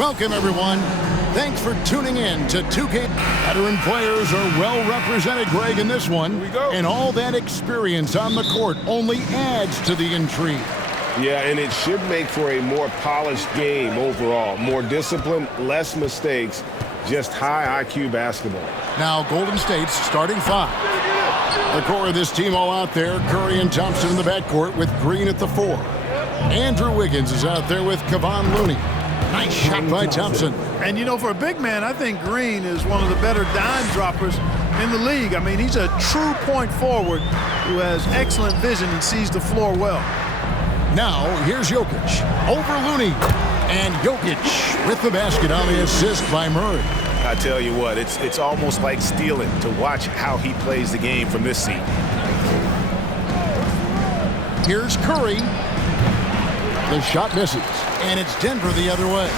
Welcome, everyone. Thanks for tuning in to 2K. Veteran players are well represented, Greg, in this one. Here we go. And all that experience on the court only adds to the intrigue. Yeah, and it should make for a more polished game overall. More discipline, less mistakes, just high IQ basketball. Now, Golden State's starting five. The core of this team all out there. Curry and Thompson in the backcourt with Green at the 4. Andrew Wiggins is out there with Kevon Looney. Nice shot by Thompson. And, you know, for a big man, I think Green is one of the better dime droppers in the league. I mean, he's a true point forward who has excellent vision and sees the floor well. Now, here's Jokic over Looney. And Jokic with the basket on the assist by Murray. I tell you what, it's almost like stealing to watch how he plays the game from this seat. Here's Curry. The shot misses, and it's Denver the other way.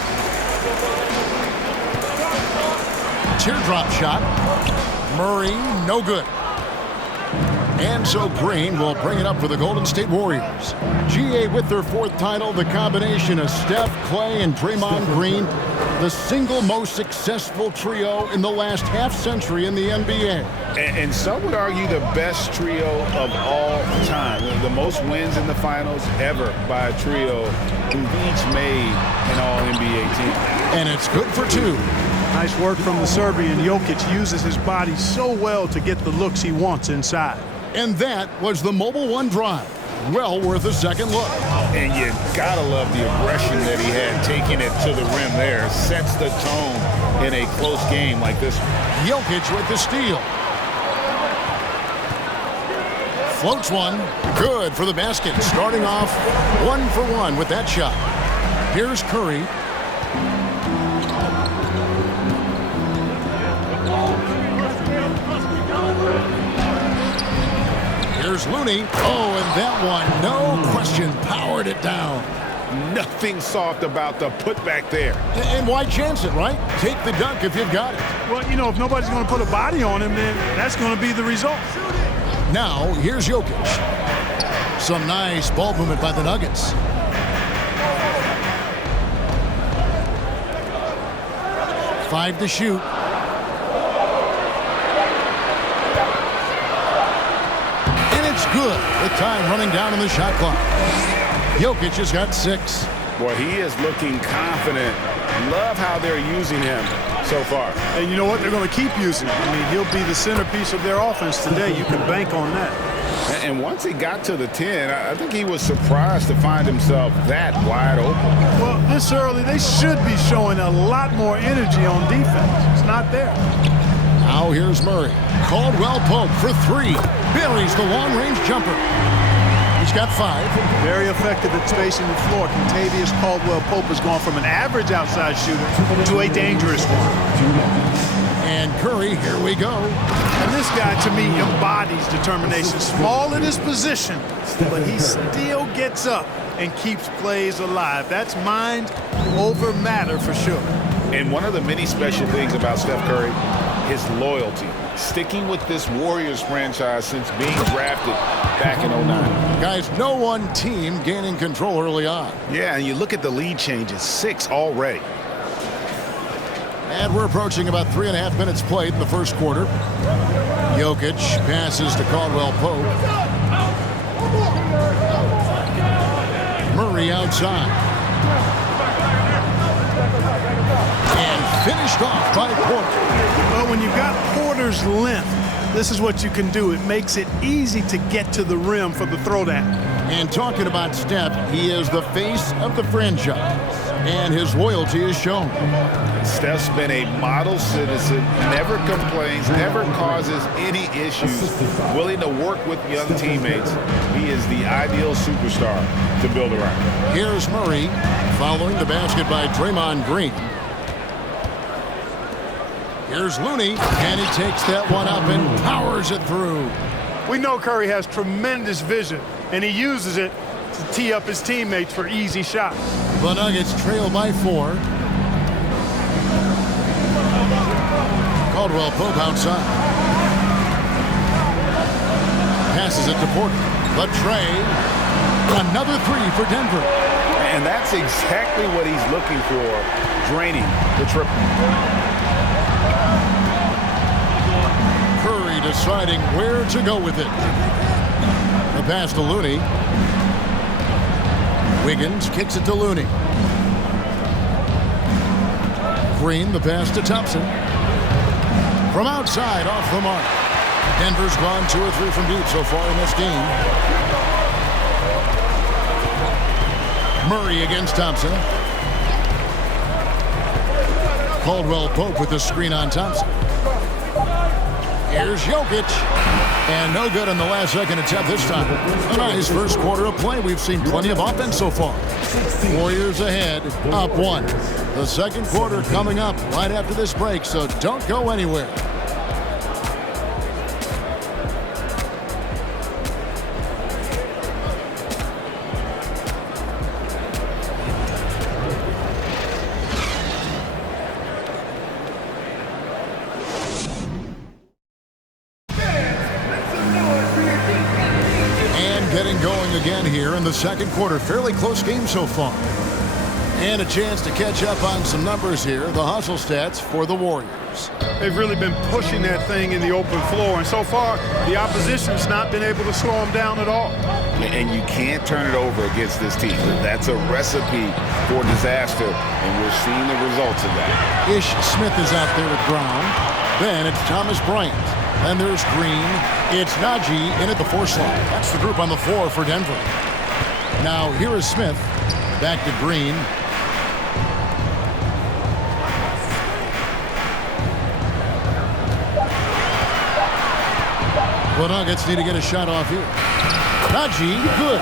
Teardrop shot. Murray, no good. And so Green will bring it up for the Golden State Warriors. GA with their 4th title, the combination of Steph, Clay, and Draymond Green, the single most successful trio in the last half-century in the NBA. And some would argue the best trio of all time. The most wins in the finals ever by a trio who've each made an All-NBA team. And it's good for 2. Nice work from the Serbian. Jokic uses his body so well to get the looks he wants inside. And that was the Mobile One drive. Well worth a second look. And you gotta love the aggression that he had taking it to the rim there. Sets the tone in a close game like this. Jokic with the steal. Floats one. Good for the basket. Starting off 1 for 1 with that shot. Here's Curry. Here's Looney. Oh, and that one, no question, powered it down. Nothing soft about the putback there. And why chance it, right? Take the dunk if you've got it. Well, you know, if nobody's going to put a body on him, then that's going to be the result. Now, here's Jokic. Some nice ball movement by the Nuggets. Five to shoot. Good. The time running down on the shot clock. Jokic has got 6. Boy, he is looking confident. Love how they're using him so far. And you know what? They're going to keep using him. I mean, he'll be the centerpiece of their offense today. You can bank on that. And once he got to the 10, I think he was surprised to find himself that wide open. Well, this early, they should be showing a lot more energy on defense. It's not there. Now here's Murray. Caldwell Pope for 3. Buries the long-range jumper. He's got 5. Very effective at spacing the floor. Kentavious Caldwell Pope has gone from an average outside shooter to a dangerous one. And Curry, here we go. And this guy, to me, embodies determination. Small in his position, but he still gets up and keeps plays alive. That's mind over matter for sure. And one of the many special things about Steph Curry, his loyalty. Sticking with this Warriors franchise since being drafted back in 09. Guys, no one team gaining control early on. Yeah, and you look at the lead changes, 6 already. And we're approaching about 3.5 minutes played in the first quarter. Jokic passes to Caldwell Pope. Murray outside. And finished off by Porter. Well, when you've got Porter's length, this is what you can do. It makes it easy to get to the rim for the throwdown. And talking about Steph, he is the face of the franchise, and his loyalty is shown. Steph's been a model citizen, never complains, never causes any issues, willing to work with young teammates. He is the ideal superstar to build around. Here's Murray following the basket by Draymond Green. Here's Looney, and he takes that one up and powers it through. We know Curry has tremendous vision, and he uses it to tee up his teammates for easy shots. The Nuggets trail by 4. Caldwell Pope outside. Passes it to Porter. The tray. Another 3 for Denver. And that's exactly what he's looking for, draining the triple. Curry deciding where to go with it. The pass to Looney. Wiggins kicks it to Looney. Green, the pass to Thompson. From outside, off the mark. Denver's gone 2 or 3 from deep so far in this game. Murray against Thompson. Caldwell Pope with the screen on Thompson. Here's Jokic. And no good on the last second attempt this time. A nice first quarter of play. We've seen plenty of offense so far. Warriors ahead, up 1. The second quarter coming up right after this break, so don't go anywhere. Getting going again here in the second quarter. Fairly close game so far. And a chance to catch up on some numbers here. The hustle stats for the Warriors. They've really been pushing that thing in the open floor. And so far, the opposition's not been able to slow them down at all. And you can't turn it over against this team. That's a recipe for disaster. And we're seeing the results of that. Ish Smith is out there with Brown. Then it's Thomas Bryant. Then there's Green. It's Najee in at the 4 slot. That's the group on the floor for Denver. Now here is Smith. Back to Green. The Nuggets need to get a shot off here. Najee, good.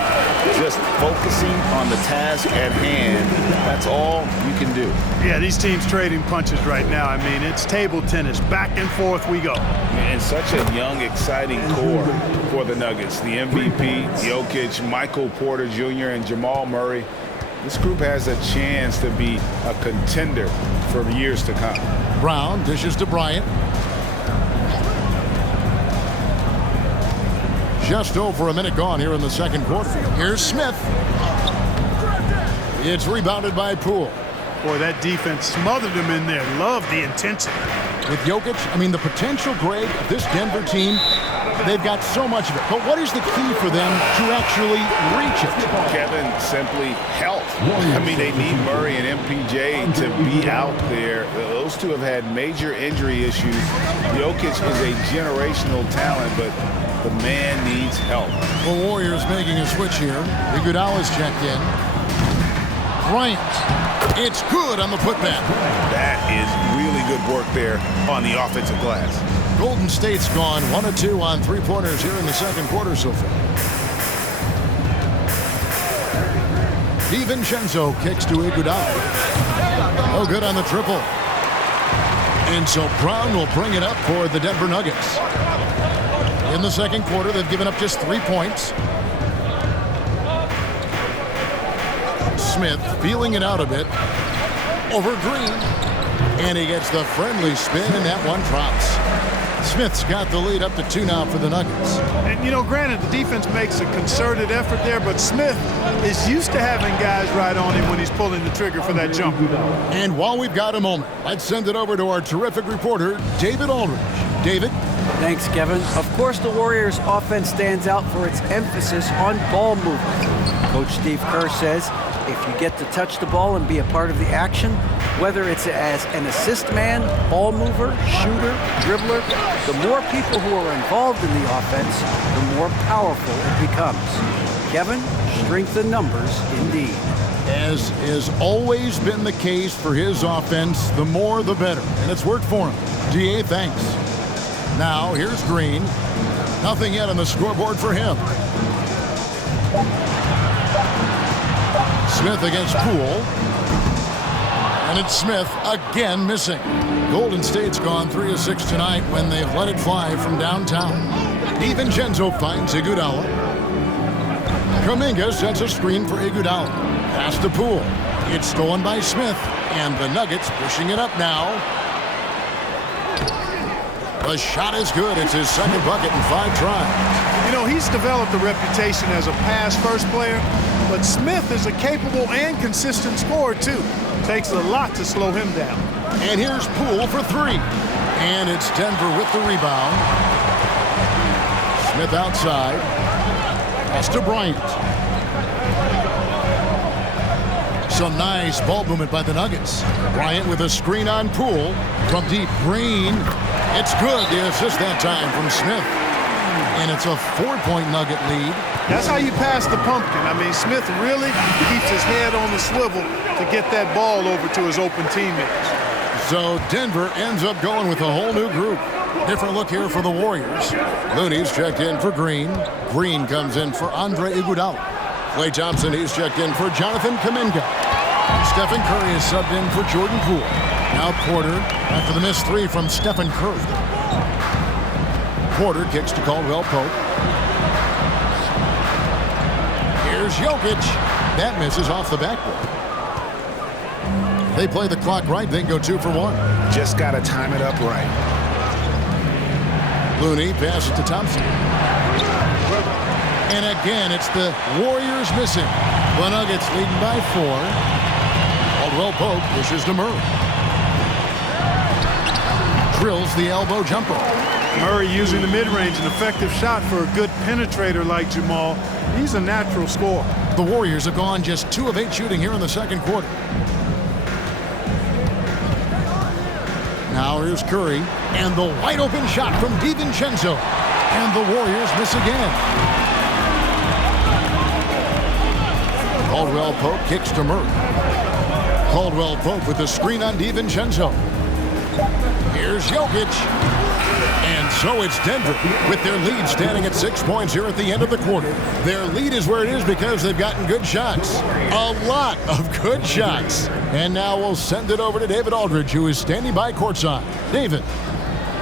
Just focusing on the task at hand. That's all you can do. Yeah, these teams trading punches right now. I mean, it's table tennis. Back and forth we go. And such a young, exciting core for the Nuggets. The MVP, Jokic, Michael Porter Jr., and Jamal Murray. This group has a chance to be a contender for years to come. Brown dishes to Bryant. Just over a minute gone here in the second quarter. Here's Smith. It's rebounded by Poole. Boy, that defense smothered him in there. Love the intensity. With Jokic, I mean, the potential, Greg, of this Denver team, they've got so much of it. But what is the key for them to actually reach it? Kevin, simply health. I mean, they need Murray and MPJ to be out there. Those two have had major injury issues. Jokic is a generational talent, but the man needs help. The Warriors making a switch here. Iguodala's checked in. Bryant. It's good on the putback. That is really good work there on the offensive glass. Golden State's gone 1 of 2 on 3-pointers here in the second quarter so far. DiVincenzo kicks to Iguodala. No good on the triple. And so Brown will bring it up for the Denver Nuggets. In the second quarter, they've given up just 3 points. Smith feeling it out a bit. Over Green. And he gets the friendly spin, and that one drops. Smith's got the lead up to 2 now for the Nuggets. And, you know, granted, the defense makes a concerted effort there, but Smith is used to having guys right on him when he's pulling the trigger for that jumper. And while we've got a moment, let's send it over to our terrific reporter, David Aldridge. David? Thanks, Kevin. Of course, the Warriors' offense stands out for its emphasis on ball movement. Coach Steve Kerr says, if you get to touch the ball and be a part of the action, whether it's as an assist man, ball mover, shooter, dribbler, the more people who are involved in the offense, the more powerful it becomes. Kevin, strength in numbers indeed. As has always been the case for his offense, the more the better. And it's worked for him. DA, thanks. Now, here's Green. Nothing yet on the scoreboard for him. Smith against Poole. And it's Smith again missing. Golden State's gone 3 of 6 tonight when they've let it fly from downtown. DiVincenzo finds Iguodala. Kuminga sets a screen for Iguodala. Pass to Poole. It's stolen by Smith. And the Nuggets pushing it up now. The shot is good. It's his second bucket in 5 tries. You know, he's developed a reputation as a pass-first player, but Smith is a capable and consistent scorer, too. Takes a lot to slow him down. And here's Poole for three. And it's Denver with the rebound. Smith outside. Pass to Bryant. So nice ball movement by the Nuggets. Bryant with a screen on Poole. From deep, Green. It's good. The assist that time from Smith. And it's a 4-point Nugget lead. That's how you pass the pumpkin. I mean, Smith really keeps his head on the swivel to get that ball over to his open teammates. So Denver ends up going with a whole new group. Different look here for the Warriors. Looney's checked in for Green. Green comes in for Andre Iguodala. Klay Thompson, he's checked in for Jonathan Kuminga. Stephen Curry is subbed in for Jordan Poole. Now Porter after the missed three from Stephen Curry. Porter kicks to Caldwell Pope. Here's Jokic. That misses off the backboard. They play the clock right, they go 2 for 1. Just got to time it up right. Looney passes to Thompson. And again, it's the Warriors missing. The Nuggets leading by 4. Caldwell Pope pushes to Murray. Drills the elbow jumper. Murray using the mid-range, an effective shot for a good penetrator like Jamal. He's a natural scorer. The Warriors have gone just 2 of 8 shooting here in the second quarter. Now here's Curry, and the wide-open shot from DiVincenzo. And the Warriors miss again. Caldwell Pope kicks to Murray. Caldwell Pope with the screen on DiVincenzo. Here's Jokic. And so it's Denver with their lead standing at 6 points here at the end of the quarter. Their lead is where it is because they've gotten good shots. A lot of good shots. And now we'll send it over to David Aldridge, who is standing by courtside. David.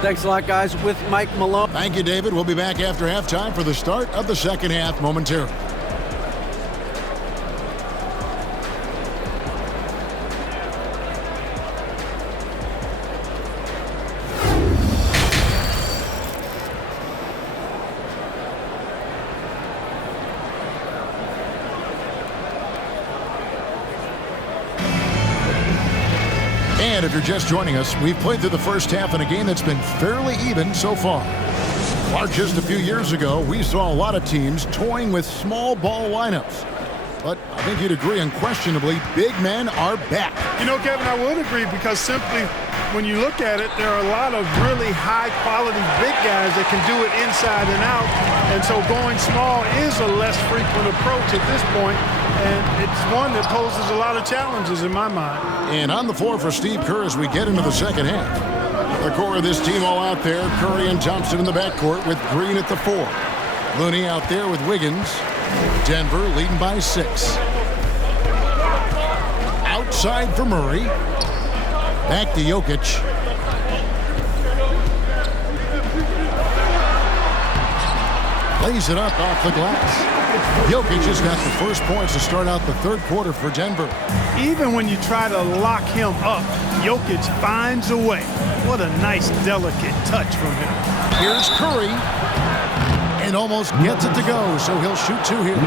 Thanks a lot, guys, with Mike Malone. Thank you, David. We'll be back after halftime for the start of the second half momentarily. And if you're just joining us, we've played through the first half in a game that's been fairly even so far. Clark, just a few years ago, we saw a lot of teams toying with small ball lineups. But I think you'd agree unquestionably, big men are back. You know, Kevin, I would agree because simply when you look at it, there are a lot of really high-quality big guys that can do it inside and out. And so going small is a less frequent approach at this point. And it's one that poses a lot of challenges in my mind. And on the floor for Steve Kerr as we get into the second half. The core of this team all out there. Curry and Thompson in the backcourt with Green at the 4. Looney out there with Wiggins. Denver leading by 6. Outside for Murray. Back to Jokic. Lays it up off the glass. Jokic has got the first points to start out the third quarter for Denver. Even when you try to lock him up, Jokic finds a way. What a nice, delicate touch from him. Here's Curry. And almost gets it to go, so he'll shoot 2 here.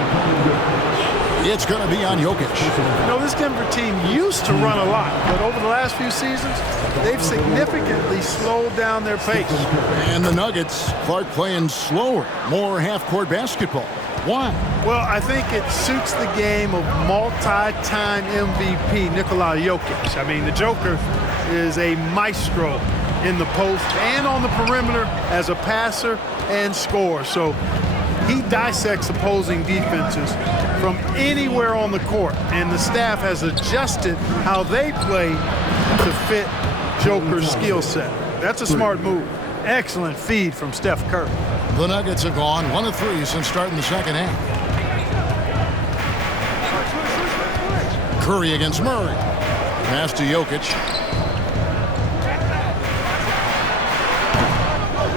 It's going to be on Jokic. You know, this Denver team used to run a lot, but over the last few seasons, they've significantly slowed down their pace. And the Nuggets, Clark playing slower, more half-court basketball. Why? Well, I think it suits the game of multi-time MVP Nikola Jokic. I mean, the Joker is a maestro in the post and on the perimeter as a passer and scorer. So he dissects opposing defenses from anywhere on the court, and the staff has adjusted how they play to fit Joker's skill set. That's a smart move. Excellent feed from Steph Curry. The Nuggets have gone 1 of 3 since starting the second half. Curry against Murray. Pass to Jokic.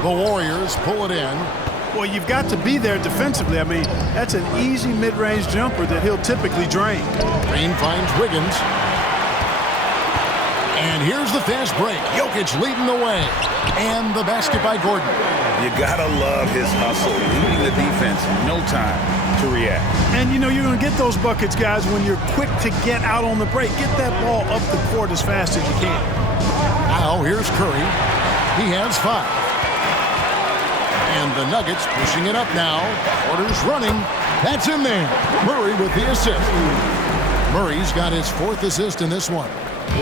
The Warriors pull it in. Well, you've got to be there defensively. I mean, that's an easy mid-range jumper that he'll typically drain. Green finds Wiggins. And here's the fast break. Jokic leading the way. And the basket by Gordon. You gotta love his hustle, leaving the defense no time to react. And you know you're going to get those buckets, guys, when you're quick to get out on the break. Get that ball up the court as fast as you can. Now here's Curry. He has 5. And the Nuggets pushing it up now. Porter's running. That's in there. Murray with the assist. Murray's got his 4th assist in this one.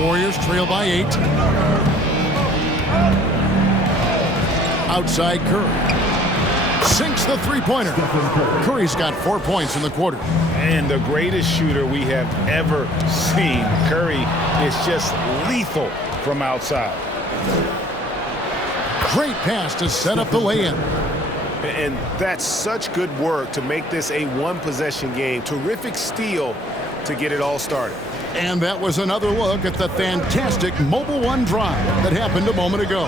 Warriors trail by 8. Outside Curry. Sinks the three-pointer. Curry's got 4 points in the quarter. And the greatest shooter we have ever seen. Curry is just lethal from outside. Great pass to set up the lay-in. And that's such good work to make this a one-possession game. Terrific steal to get it all started. And that was another look at the fantastic Mobile One drive that happened a moment ago.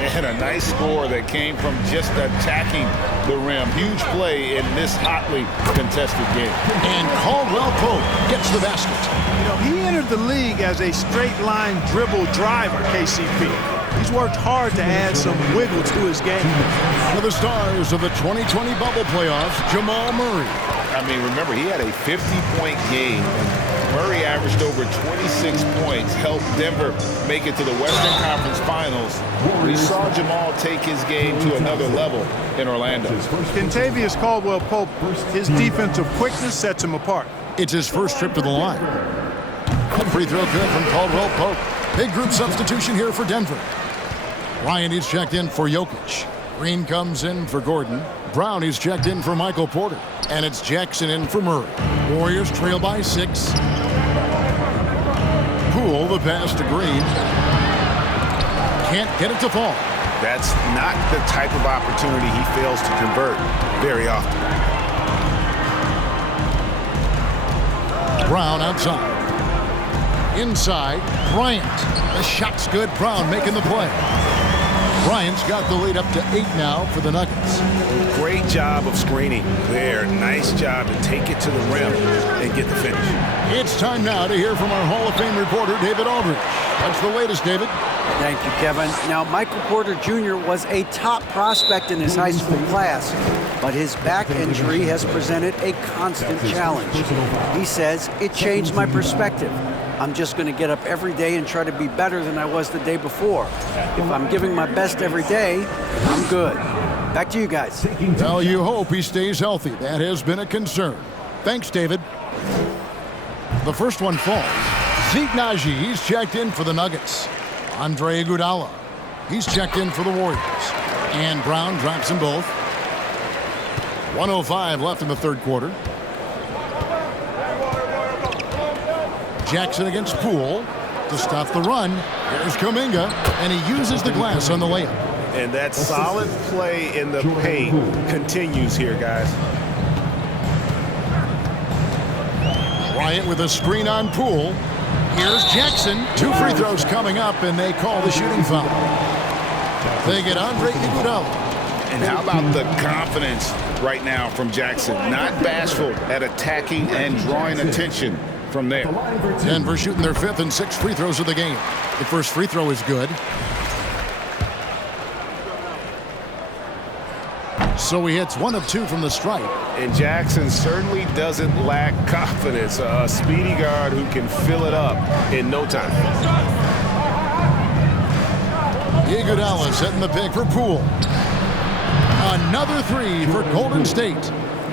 And a nice score that came from just attacking the rim. Huge play in this hotly contested game. And Caldwell Pope gets the basket. You know, he entered the league as a straight-line dribble driver, KCP. He's worked hard to add some wiggle to his game. One of the stars of the 2020 bubble playoffs, Jamal Murray. I mean, remember, he had a 50-point game. Murray averaged over 26 points, helped Denver make it to the Western Conference Finals. We saw Jamal take his game to another level in Orlando. Kentavious Caldwell-Pope, his defensive quickness sets him apart. It's his first trip to the line. Free throw good from Caldwell-Pope. Big group substitution here for Denver. Ryan is checked in for Jokic. Green comes in for Gordon. Brown is checked in for Michael Porter. And it's Jackson in for Murray. Warriors trail by 6. Poole, the pass to Green. Can't get it to fall. That's not the type of opportunity he fails to convert very often. Brown outside. Inside, Bryant. The shot's good. Brown making the play. Bryant's got the lead up to 8 now for the Nuggets. Great job of screening there. Nice job to take it to the rim and get the finish. It's time now to hear from our Hall of Fame reporter, David Aldridge. What's the latest, David? Thank you, Kevin. Now, Michael Porter Jr. was a top prospect in his high school class, but his back injury has presented a constant challenge. He says, "It changed my perspective. I'm just going to get up every day and try to be better than I was the day before. If I'm giving my best every day, I'm good." Back to you guys. Well, you hope he stays healthy. That has been a concern. Thanks, David. The first one falls. Zeke Naji, he's checked in for the Nuggets. Andre Iguodala, he's checked in for the Warriors. And Brown drops them both. 1:05 left in the third quarter. Jackson against Poole to stop the run. Here's Kuminga, and he uses the glass on the layup. And that solid play in the paint continues here, guys. Bryant with a screen on Poole. Here's Jackson. 2 free throws coming up, and they call the shooting foul. They get Andre Iguodala. And how about the confidence right now from Jackson? Not bashful at attacking and drawing attention from there. Denver shooting their 5th and 6th free throws of the game. The first free throw is good. So he hits 1 of 2 from the stripe. And Jackson certainly doesn't lack confidence. A speedy guard who can fill it up in no time. Iguodala setting the pick for Poole. Another 3 for Golden State.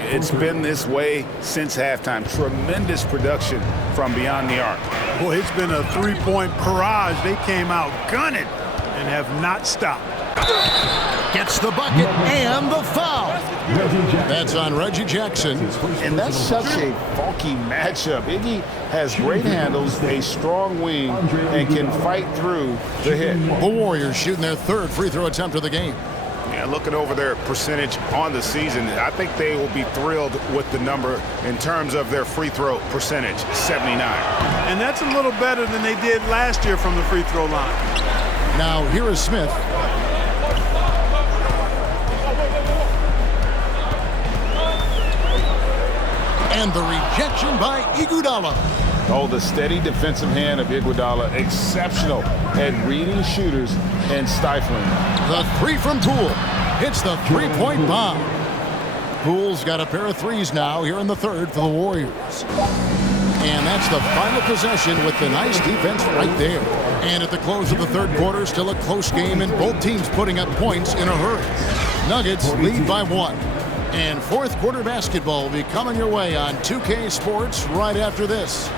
It's been this way since halftime. Tremendous production from beyond the arc. Boy, it's been a three-point barrage. They came out gunning and have not stopped. Gets the bucket and the foul. That's on Reggie Jackson. And that's such a funky matchup. Iggy has great handles, a strong wing, and can fight through the hit. The Warriors shooting their 3rd free throw attempt of the game. Yeah, looking over their percentage on the season, I think they will be thrilled with the number in terms of their free throw percentage, 79. And that's a little better than they did last year from the free throw line. Now here is Smith. And the rejection by Iguodala. Oh, the steady defensive hand of Iguodala, exceptional at reading shooters and stifling. The 3 from Poole. hits the three-point bomb. Poole's got a pair of threes now here in the third for the Warriors. And that's the final possession with the nice defense right there. And at the close of the third quarter, still a close game and both teams putting up points in a hurry. Nuggets lead by 1. And fourth quarter basketball will be coming your way on 2K Sports right after this.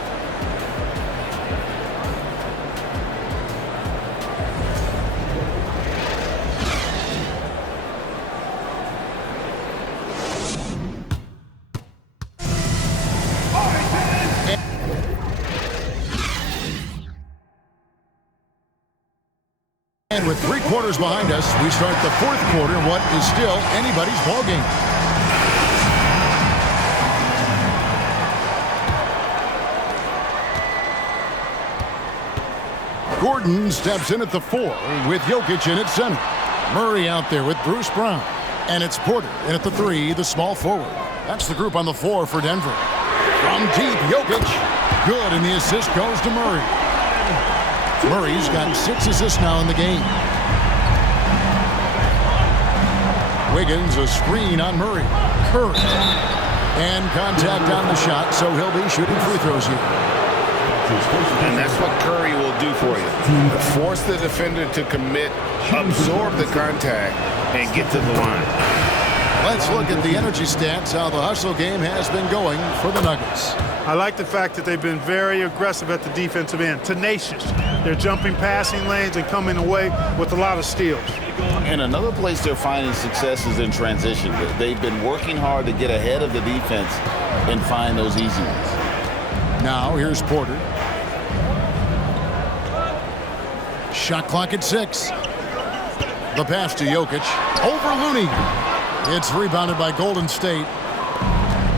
And with 3 quarters behind us, we start the fourth quarter in what is still anybody's ballgame. Gordon steps in at the 4 with Jokic in at center. Murray out there with Bruce Brown. And it's Porter in at the 3, the small forward. That's the group on the floor for Denver. From deep, Jokic. Good, and the assist goes to Murray. Murray's got 6 assists now in the game. Wiggins, a screen on Murray. Curry. And contact on the shot, so he'll be shooting free throws here. And that's what Curry will do for you. Force the defender to commit, absorb the contact, and get to the line. Let's look at the energy stats, how the hustle game has been going for the Nuggets. I like the fact that they've been very aggressive at the defensive end, tenacious. They're jumping passing lanes and coming away with a lot of steals. And another place they're finding success is in transition. They've been working hard to get ahead of the defense and find those easy ones. Now here's Porter. Shot clock at 6. The pass to Jokic. Over Looney. It's rebounded by Golden State.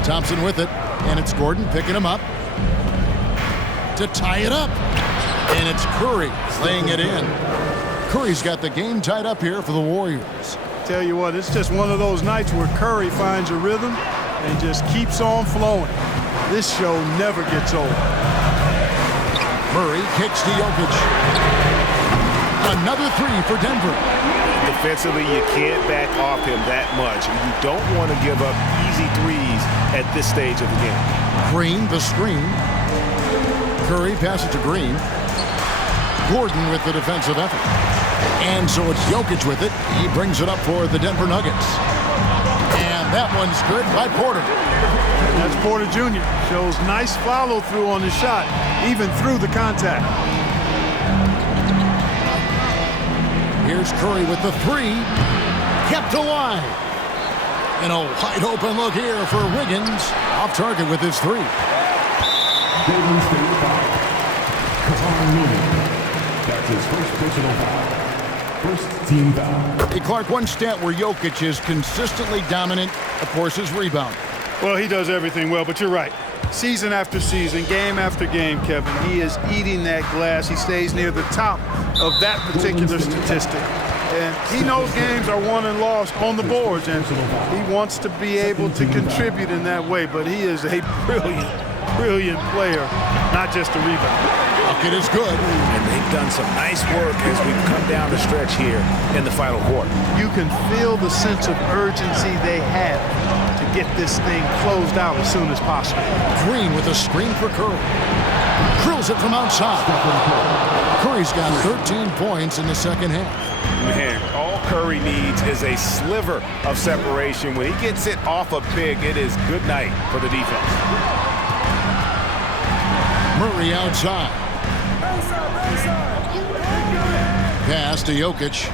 Thompson with it. And it's Gordon picking him up to tie it up. And it's Curry laying it in. Curry's got the game tied up here for the Warriors. Tell you what, it's just one of those nights where Curry finds a rhythm and just keeps on flowing. This show never gets old. Murray kicks to Jokic. Another 3 for Denver. Defensively, you can't back off him that much. You don't want to give up easy threes at this stage of the game. Green, the screen. Curry passes to Green. Gordon with the defensive effort. And so it's Jokic with it. He brings it up for the Denver Nuggets. And that one's good by Porter. That's Porter Jr. Shows nice follow-through on the shot, even through the contact. Here's Curry with the 3. Kept alive. And a wide open look here for Wiggins. Off target with his 3. Golden State foul. Kevon Looney. That's his first personal foul. First team foul. Hey, Clark, one stat where Jokic is consistently dominant, of course, is rebound. Well, he does everything well, but you're right. Season after season, game after game, Kevin, he is eating that glass. He stays near the top of that particular statistic. And he knows games are won and lost on the boards, and he wants to be able to contribute in that way. But he is a brilliant player, not just a rebounder. Bucket is good. And they've done some nice work as we've come down the stretch here in the final quarter. You can feel the sense of urgency they have to get this thing closed out as soon as possible. Green with a screen for Curry. Drills it from outside. Curry's got 13 points in the second half. Man, all Curry needs is a sliver of separation. When he gets it off a pick, it is good night for the defense. Murray outside. Pass to Jokic.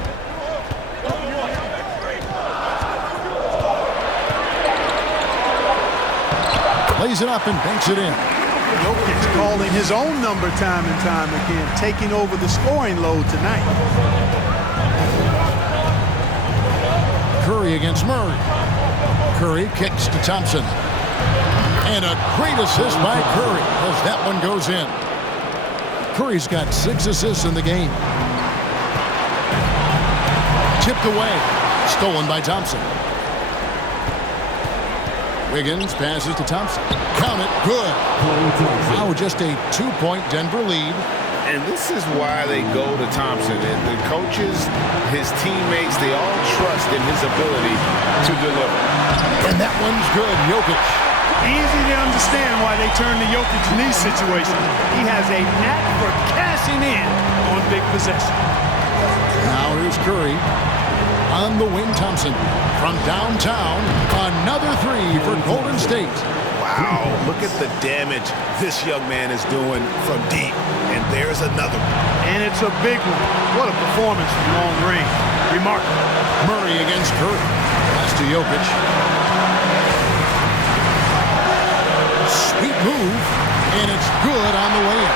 Lays it up and banks it in. Jokic calling his own number time and time again, taking over the scoring load tonight. Curry against Murray. Curry kicks to Thompson. And a great assist by Curry as that one goes in. Curry's got 6 assists in the game. Tipped away. Stolen by Thompson. Wiggins passes to Thompson. Count it. Good. Now just a 2-point Denver lead And this is why they go to Thompson. The coaches, his teammates, they all trust in his ability to deliver. And that one's good. Jokic. Easy to understand why they turn to Jokic in these situations. He has a knack for cashing in on big possession. Now here's Curry. On the wing, Thompson. From downtown, another three for Golden State. Wow, look at the damage this young man is doing from deep. And there's another. And it's a big one. What a performance from long range. Remarkable. Murray against Curry. Pass to Jokic. Sweet move, and it's good on the way in.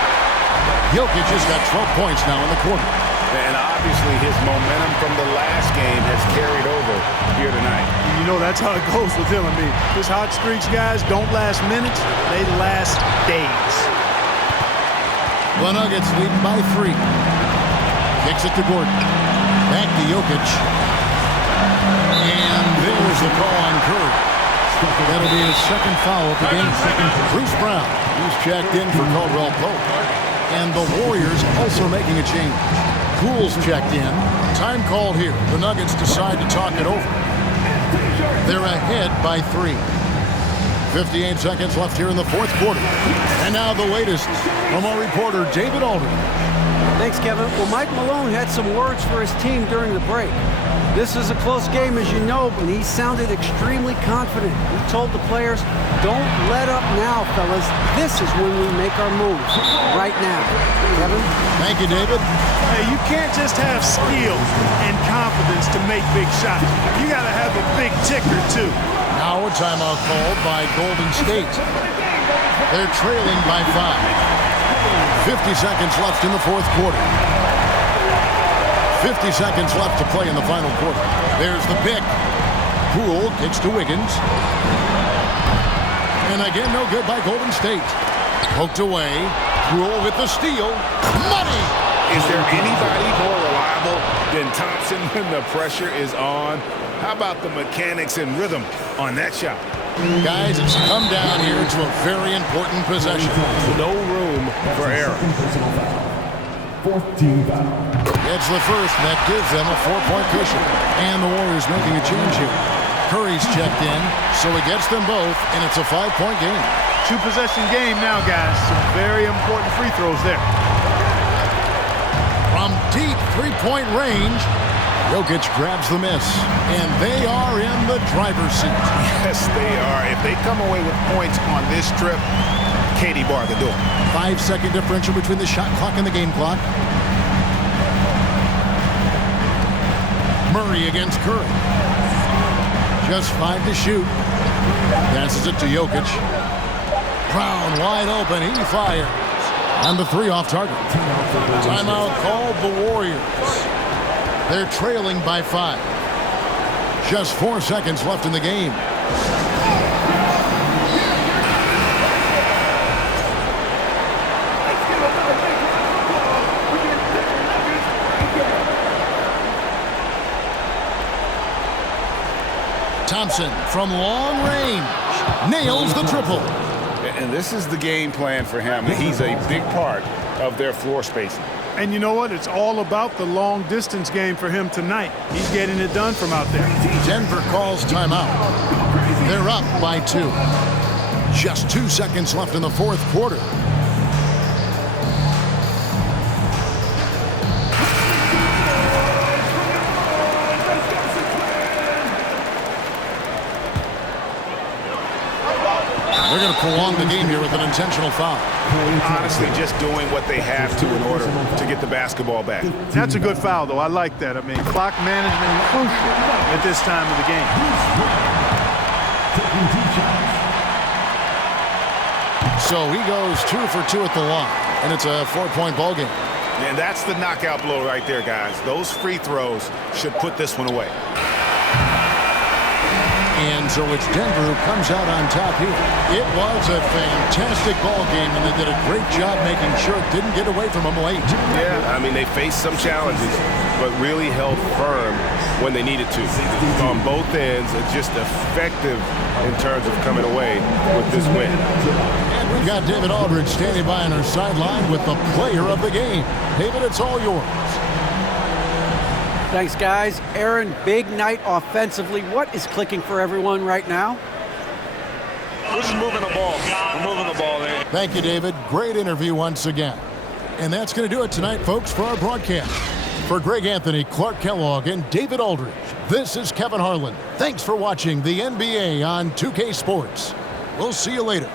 Jokic has got 12 points now in the quarter. And obviously his momentum from the last game has carried over here tonight. You know, that's how it goes with him. I mean, his hot streaks, guys, don't last minutes. They last days. The Nuggets lead by 3. Kicks it to Gordon. Back to Jokic. And there's the call on Curry. That'll be his second foul of the game. Bruce Brown, who's checked in for Caldwell Pope. And the Warriors also making a change. Poole's checked in. Time called here. The Nuggets decide to talk it over. They're ahead by 3. 58 seconds left here in the fourth quarter. And now the latest from our reporter, David Aldridge. Thanks, Kevin. Well, Mike Malone had some words for his team during the break. This is a close game, as you know, but he sounded extremely confident. He told the players, don't let up now, fellas. This is when we make our moves. Right now. Kevin? Thank you, David. Hey, you can't just have skill and confidence to make big shots. You got to have a big ticker, too. Now a timeout called by Golden State. They're trailing by 5. 50 seconds left in the fourth quarter. 50 seconds left to play in the final quarter. There's the pick. Poole kicks to Wiggins. And again, no good by Golden State. Poked away. Poole with the steal. Money! Is there anybody more reliable than Thompson when the pressure is on? How about the mechanics and rhythm on that shot? Guys, it's come down here to a very important possession. No room for error. Fourth team foul. It's the first, and that gives them a 4-point cushion. And the Warriors making a change here. Curry's checked in, so he gets them both, and it's a 5-point game. 2-possession game now, guys. Some very important free throws there. From deep 3-point range, Jokic grabs the miss, and they are in the driver's seat. Yes, they are. If they come away with points on this trip, Katie bar the door. 5-second differential between the shot clock and the game clock. Murray against Curry. Just 5 to shoot. Passes it to Jokic. Brown wide open. He fires. And the 3 off target. Timeout called the Warriors. They're trailing by 5. Just 4 seconds left in the game. Thompson from long range nails the triple. And this is the game plan for him. He's a big part of their floor spacing. And you know what? It's all about the long distance game for him tonight. He's getting it done from out there. Denver calls timeout. They're up by 2. Just 2 seconds left in the fourth quarter. They're going to prolong the game here with an intentional foul. Honestly, just doing what they have to in order to get the basketball back. That's a good foul, though. I like that. I mean, clock management is crucial at this time of the game. So he goes 2 for 2 at the line, and it's a 4-point ball game. And that's the knockout blow right there, guys. Those free throws should put this one away. And so it's Denver who comes out on top here. It was a fantastic ball game, and they did a great job making sure it didn't get away from them late. Yeah, I mean, they faced some challenges, but really held firm when they needed to. On both ends, just effective in terms of coming away with this win. And we've got David Aldridge standing by on our sideline with the player of the game. David, it's all yours. Thanks, guys. Aaron, big night offensively. What is clicking for everyone right now? We're just moving the ball. We're moving the ball, man. Thank you, David. Great interview once again. And that's going to do it tonight, folks, for our broadcast. For Greg Anthony, Clark Kellogg, and David Aldridge, this is Kevin Harlan. Thanks for watching the NBA on 2K Sports. We'll see you later.